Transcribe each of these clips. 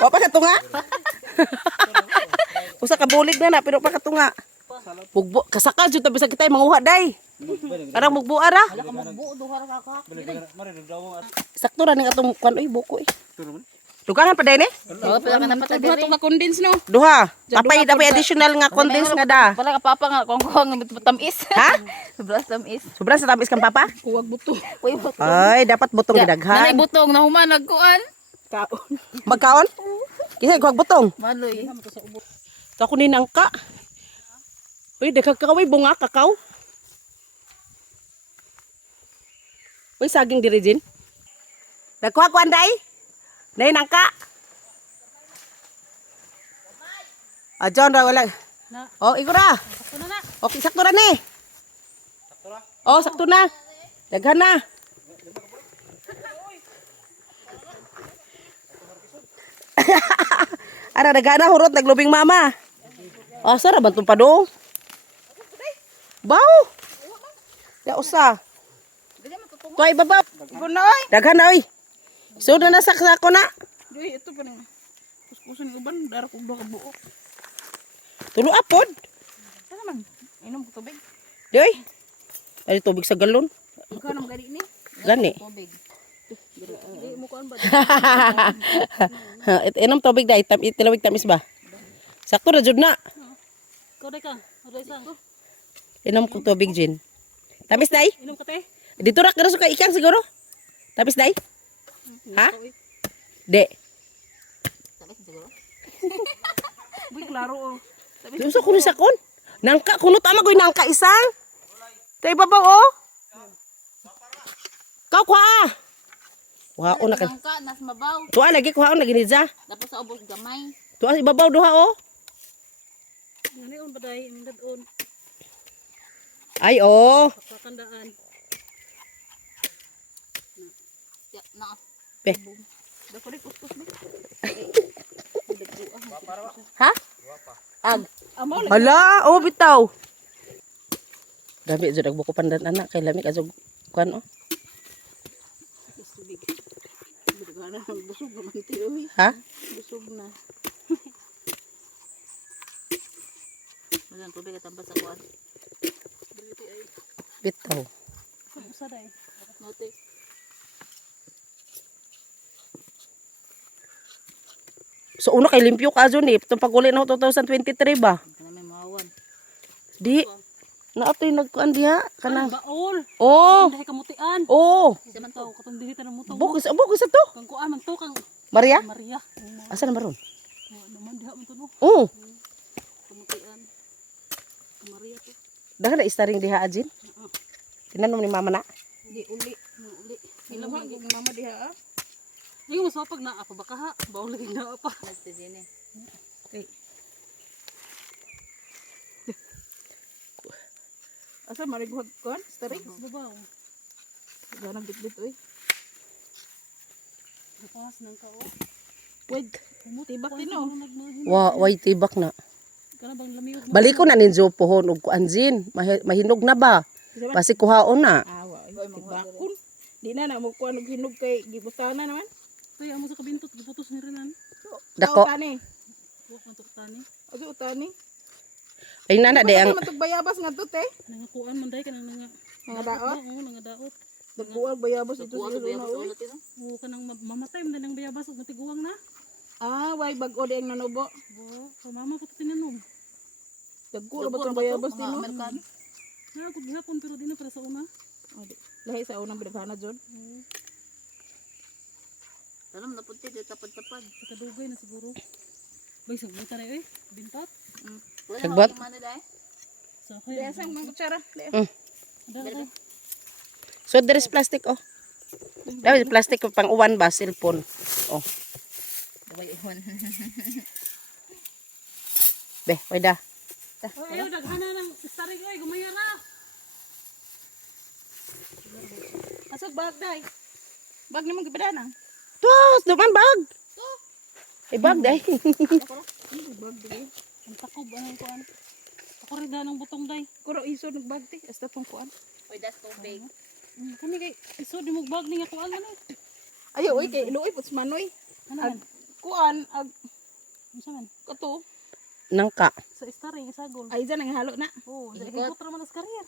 Wa pa katunga. Usa ka bulig na pero pa katunga. Bugbo kasaka jud ta bisag kita manguha day. Karang bugbo ara. Wala ka magbuo duha ra ka. Sakto ra ning atong kwan oy buko eh. Dugangan pa day ni? Oo, pala ka napatay Duha to ka condense no. Duha. Tapay additional nga condense nga da. Wala ka papa nga kung tamis. Ha? Sobra tamis. Sobra sa tamis kang papa? Kuwag buto. Uy, butong. Ay, dapat butong Nanay gidaghan. butong na human nagkuan. Kaon. Magkaon? Kisa kuwag butong. Maloy. Ako ni nangka. Uy, daghang kakaway bunga kakaw. Uy, saging diri din. Nagkuha ko anday. Nay nangka. John ra wala. Oh, iko ra. Sakto na na. Okay, sakto ra ni. Sakto ra? Oh, sakto na. Daghan na. Ara daghan na hurot naglubing mama. Oh, sara bantong pa do. Baw. Ya usa. Tuay baba. Gunoy. Daghan na oy. So na saksa ko na. Duy, ito pa ning. Kuskusan uban dara kog duha ka buo. Tulo apod. Ano man? Inom ko tubig. Doy. Ay tubig sa galon. Ikaw nang gani ni. Gani. Tubig. Di mo kuan ba? Inom tubig dai, tilawig tamis ba? Sakto ra jud na. Koday ka. Koday sang. Inom ko tubig jin. Tamis dai? Inom ka te. Dito ra karo sa ikan siguro. Tamis dai? Ha? De. Tamis siguro. Buy klaro oh. Luso ko ni sakon. Nangka kuno tama koy nangka isang. Tay babaw oh. Kau kuha. Kuha na ka. Nangka nas mabaw. Tuwa lagi kuha lagi ni za. Tapos sa ubos gamay. Tuwa si babaw duha oh. Ngani on baday imdad on. Ay oh. Pakandaan. Ya, na. Be. Dako di kuskus ni. Ha? Ag. Amaw lang. Hala, oh bitaw. Dami jud agbuko pandan anak kay lami kasog kuan oh. Tubig. Bigana busog naman ti oy. Ha? Busog na. Wala tubig at tambas sa kuan. Bitaw. Usa day. Note. So uno kay limpyo ka jud ni itong paguli na 2023 ba? Kana may mawan. Di. Naatoy nagkuan diha kana. Baol. Oh. Dahil kamutian. Oh. Sa man Ito, to. katong dihita ng mutong. Bukis to. Kang kuan man to kang Maria? Maria. Asa na maron? Naman diha man to no. Oh. Kamutian. Maria to. Daghan na istaring diha ajin. Tinanom ni mama na. Di uli. Uli. Ilang lagi mama diha ah. Yung masapag na ako baka ha. Baol lagi na pa. Nagte din eh. Okay. Asa mariguhag kuan? Starik? Babaw. Ganang bitbit oy. Napas nang kao. Wait. Tibak din no. Wa way tibak na. Kana bang lamiyog mo? Balik ko na ninjo pohon ug kuan jin. Mahinog na ba? Basi kuhaon na. Awa. Tibakon. Di na mo kuan og hinog kay gibutana naman. Kaya amo sa kabintot giputos ni Renan. Dako. Tani. Wa man to tani. Ado tani. Ay nana de ang Matug bayabas nga to te. Nangakuan man day kanang nga daot. Oo, nga daot. Dagkuan bayabas ito Kuha sa sa bayabas ulo. ulit ito. Oo, kanang mamatay man ng bayabas ug matiguang na. Ah, way bag-o di ang nanubo. Oo, sa mama ko tinanom. Dagkuan ba tong bayabas Mga dino? Amerikano. Na ko gihapon pero di na para sa una. Lahi sa unang bidaghana jud. Alam na punti dito tapad-tapad. Kadugay na siguro. Bay sagbuta na eh. Bintot. Wala Sagbat. na mana dai. Sa kaya sang mga kutsara. Mm. So there's plastic oh. Dapat plastic pang uwan ba cellphone. Oh. Daway ihon. Be, way da. Ayaw daghana ng staring oy gumaya na. Asog bag day. Bag ni mo gibadana. Tos, duman bag. Eh bag day. Bag day. Ang takob anong kuan. Ako rin ng butong day. Kuro iso ng bag day. Hasta tong kuan. Oy, das tubig. Kani kay iso di mo bag ni nga kuan man eh. Ayaw oy kay luoy puts manoy. Ano man? kuan ag unsa man? Kato Nangka. sa staring isagol. Ay dyan ang halo na. Oo, sa hikot ra man as career.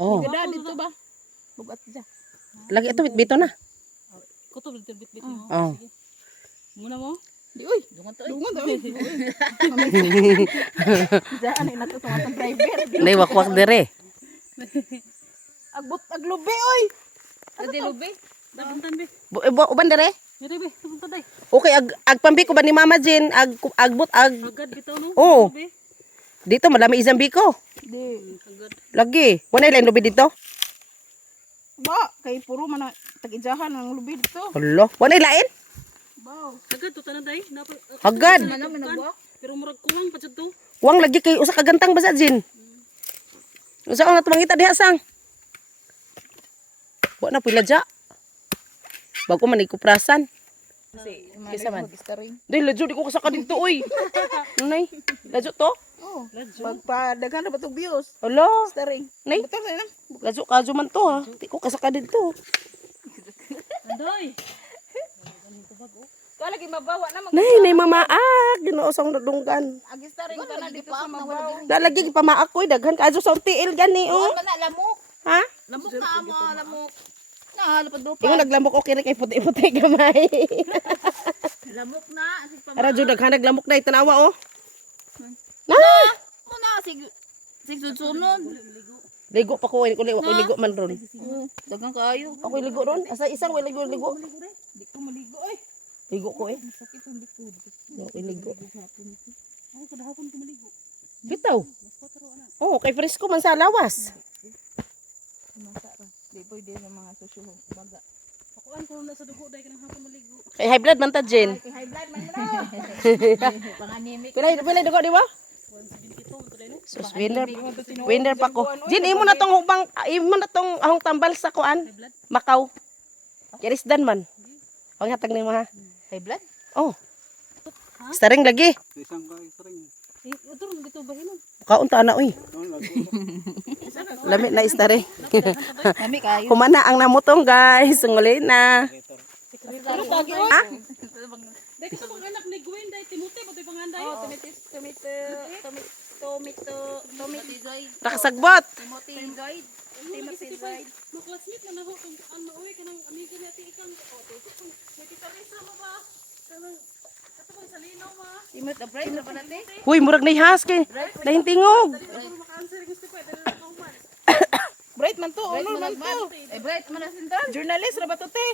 Oh. Gada dito ba? Bugat dyan. Lagi ito bito na. Kuto bit mo. Oh. Sige. Muna mo? Di uy. Dungan to. Dungan to. Diyan ay nato sa driver. Nay wakwak dire. Aglubi oy. Adi lubi. Dapuntan be. Uban dire. Diri be, dapuntan day. Okay, agpambi ko ba ni Mama Jen? Agbot. Agad bitaw no. Oo. Be. Dito madami isang biko. Di. Agad. Lagi. Wala ilang lubi dito. Ba, kay puro man tag-ijahan ang lubi dito. Hello. Wala ilain? Wow. Agad to tanan day. Agad. Ano minabuak? Pero murag kuwang pa jud to. Wang lagi kay usa ka gantang basa Jen. Usa ka na tumangita diha sang. Wa na pila ja. Bago man ikuprasan. Kisa man. Dai lajo di ko kasaka dito oy. Nay, lajo to? Oh, magpadaghan na ba tong views? Hello. Staring. Nay, Betul na. lajo ka man to ha. Di ko kasaka dito. Andoy. Ka lagi mabawa na Nay mamaak ginuosong nadunggan. agi staring ka na dito sa mabaw. Dalagi pamaak ko daghan kaadto sa tiil gani oh. Ano na lamok? Ha? Lamok na amo, lamok. Na lapad-lupa. Ingon naglamok ko kini kay puti-puti gamay. Lamok na. Asig pa. Ara jud daghan naglamok dai tanawa oh. Na. Muna sig sunod. Ligo pa ko, ko ligo man ron. Dagang kaayo. Ako ligo ron. Asa isang way ligo. Di ko maligo ay. Ligo ko eh. Sakit ang likod. Ako ligo. Ay kada hapon ko maligo. Bitaw. Oh, kay presko man sa lawas. Di boy din ng mga susyo baga. Ako an ko na sa dugo dai kanang hapon maligo. Kay high blood man ta Jen. Kay high blood man mo. Panganemic. Pila dugo di ba? Sus winner pa ko. Jen imo na tong hubang, imo na tong ahong tambal sa kuan. Macau. Kirisdan man. Ang hatag ni mo ha. High blood? Oh. Staring lagi. Isang ka, isang. Ito ron dito bahinon. Kaon ta na oy. Lamit na staring. Kami kayo. Humana ang namutong guys. Sunguli na. Pero pagi oh. Ha? Dai kasi pag anak ni Gwen dai Timothy pati panganday. Oh, Timothy Zoid. Nakasagbot. Timothy Zoid. Timothy Zoid. Mo classmate na naho kung ano oy kanang amiga ni ati ikang may tita Risa mo ba? Kanang ato bang sa linaw ma. Timothy the bright na ba natin? Huy, murag na ihas kay. Nahintingog. Pero maka-answer gusto pa dali na man. Bright man to, honor man to. Eh bright man na sindan. Journalist ra ba to te?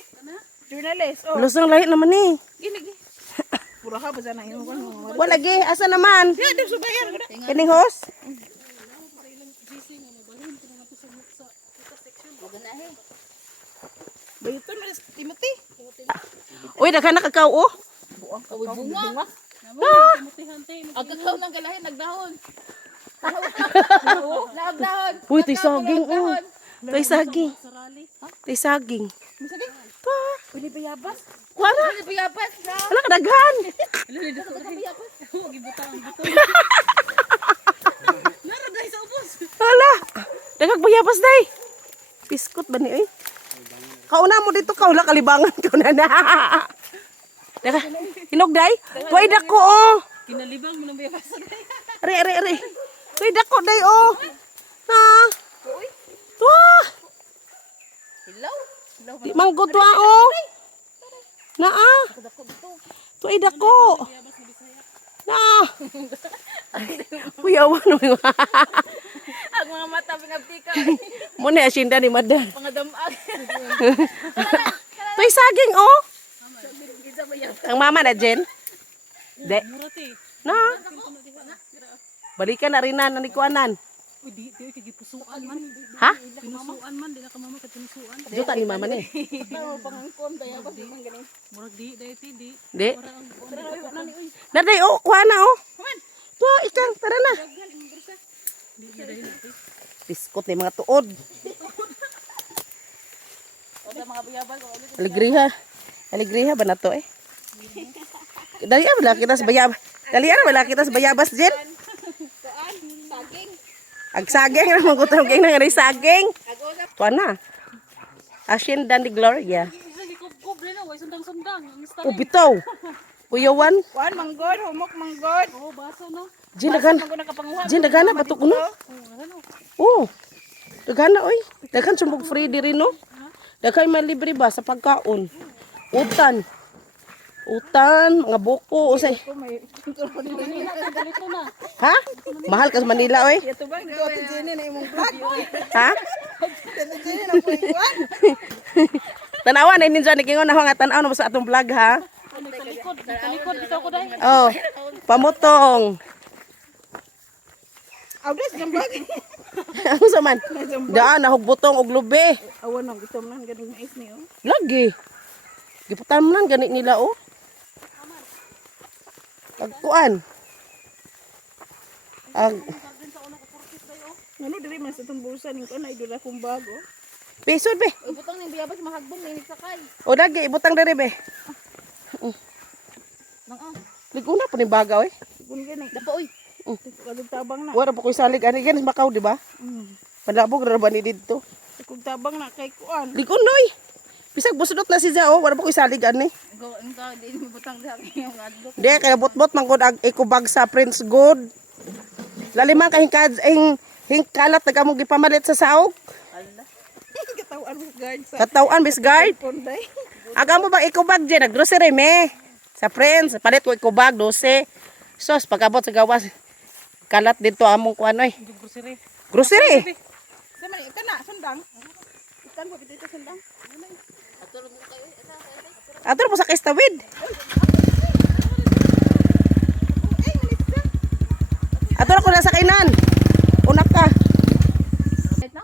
Journalist. Oh, Lusang lahi naman eh. Ginig. puro ha ba sa na imo kon. Wala lagi. Asa naman? Ya, di subayan ko. Kining host? Bayuton man si Timothy. Uy, daghan na kakao oh. Kawi bunga. Timothy hante. Ang kakao ng galahin nagdahon. Nagdahon. Uy, to'y saging oh. To'y saging. Sarali. To'y saging. Pa. Pili bayabas. Wala. Ano biyapas na? Wala ka daghan. Oh, gibutang ang buto. Nara dai sa ubos. Wala. Daghang bayabas day. Biskot ba ni eh? Kauna mo dito ka. Wala kalibangan ka na na. Daga. Hinog day. Tuway dako oh. Kinalibang mo ng bayabas. Ari. Tuway dako day oh. Ha? Tuwa. Hello? Hello. Di manggo tuwa oh. Naa. Tuway dako. Na. Uy, awan mo. Ang mga mata pingabtika. Muna asinda ni Madan. Mga damag. Toy saging oh. Gisa bayabas. Ang mama na Jen. De. Murati. Na. Balikan na rin na nanikuanan. Uy, di kay gipusuan man. Ha? Pinusuan man, di na ka mama ka pinusuan. Juta ni mama ni. Pangangkon bayabas di man ganing. Murag di dai ti di. De. Para ang nani uy. Daday oh, kuha na oh. Tuwa, ikang, tara na. Di na dai. Biskot ni mga tuod. O sa mga bayabas. Aligriha. Aligriha ba na to eh? Dali wala kita sa bayabas. Dali wala kita sa bayabas Jen. Saging. Ag saging ra man gutong kay nang saging. Tuwa na. Asin dan di Gloria. Isa gikubkob rin way sundang-sundang. Ang Oh, bitaw. Kuyawan. Kuan manggod, humok manggod. Oh, baso no. Jin daghan. Manggod nakapanguha. Jin daghan na batok no. Oh. Daghan na oy. Daghan sumbog free diri no. Daghan man libre ba sa pagkaon. Utan. Utan, mga buko, usay. Ganito na. Ha? Mahal ka sa Manila oy. Ito ba dito ato Jenny na imong vlog. Ha? Ito Jenny na kuan. Tanawa na ninja ni kingon na nga tanaw na sa atong vlog ha. Talikod dito ako dai. Oh. Pamutong. Abdes jambag. Ano sa man? Daan nahugbutong og lubi. Awan nang gutom nan ganing mais ni oh. Lagi. Giputan man gani nila oh. Agkuan. Ag Ano diri man sa tong bulsa ning kuan ay dula kong bago. pisod be. Butang ning biyabas mahagbong ni sakay. O lagi ibutang dere be. Nang Liguna po ni baga oy. kun gani. Dapo oy. Kadug tabang na. Wala po koy salig ani ganis makaw di ba? Padabog ra ba ni didto? Kung tabang na kay kuan. Ligon oy. Bisag busudot na si Zao, wala po koy salig ani. Go inta di mo butang sa akin yung adlok. Di kaya bot-bot man gud ag ikubag sa Prince Good. Laliman ka hingkalat taga mo gipamalit sa saog. Allah. Katawan mo guard sa Katawan Miss Guard. ponday. Aga mo bang ikubag dyan? Nag-grocery me. Sa friends. Palit ko ikubag, 12. Sos, pagkabot sa gawas. Kalat dito among kuanoy. Grocery. Grocery. Sama ni kana sundang. Ikan ko dito sundang. Ato po sa Kistawid. Ato na ko na sa kainan. Unak ka. Right na?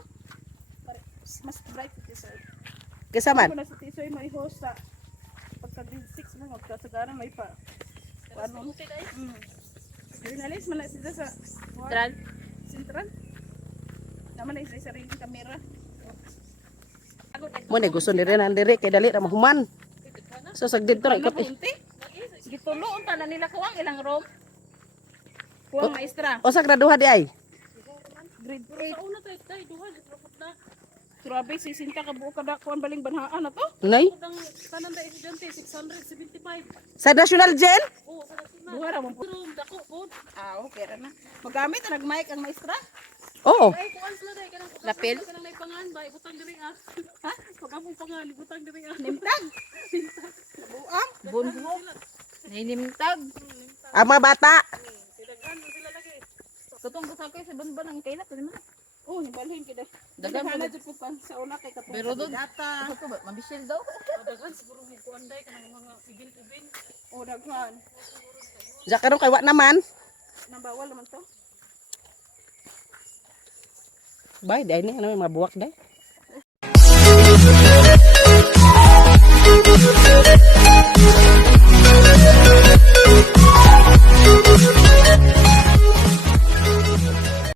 Mas bright ito sir. Kisa man. Ako na sa tisoy may host sa pagka grade 6 na magkasagaran may pa. Ano? Journalist man na sila sa Central. Central? Naman na isa sarili kamera. Mo na gusto ni Renan diri kay dali ra mahuman. So sagdid to ra ikot eh. Unti? Gitulo unta na nila kuwang ilang room. Kuwang maestra. O sa graduha di ay. Grade Sa una tayo dai duha gipropot na. 8. Grabe, sisinta ka buo kada kuwang baling banhaan na to. Nay. Ang tanan da estudyante 675. Sa National Gen? Oh, sa national. Buha ra mo po. Room dako pod. Ah, okay ra na. Magamit na nag-mic ang maestra. Oo. Ay, kuan sila dai kanang Lapel? kanang naipangan ba ibutang diri ah. Ha? Pag among pangan ibutang diri ah. Nimtag. Buang. Bunho. Nainimtag. Ang mga bata. Daghan na sila lagi. Katong kasakay sa banban ang kailat din man. Oh, nibalhin kita. Dagan na jud ko pa sa una kay katong. Pero dod data. Ako ba mabisil daw? Daghan siguro ni kuan dai kanang mga ibin-ibin. Oh, daghan. Diya karon kay wa naman. Nabawal naman to. Bay, dai ni ano mga buwak dai.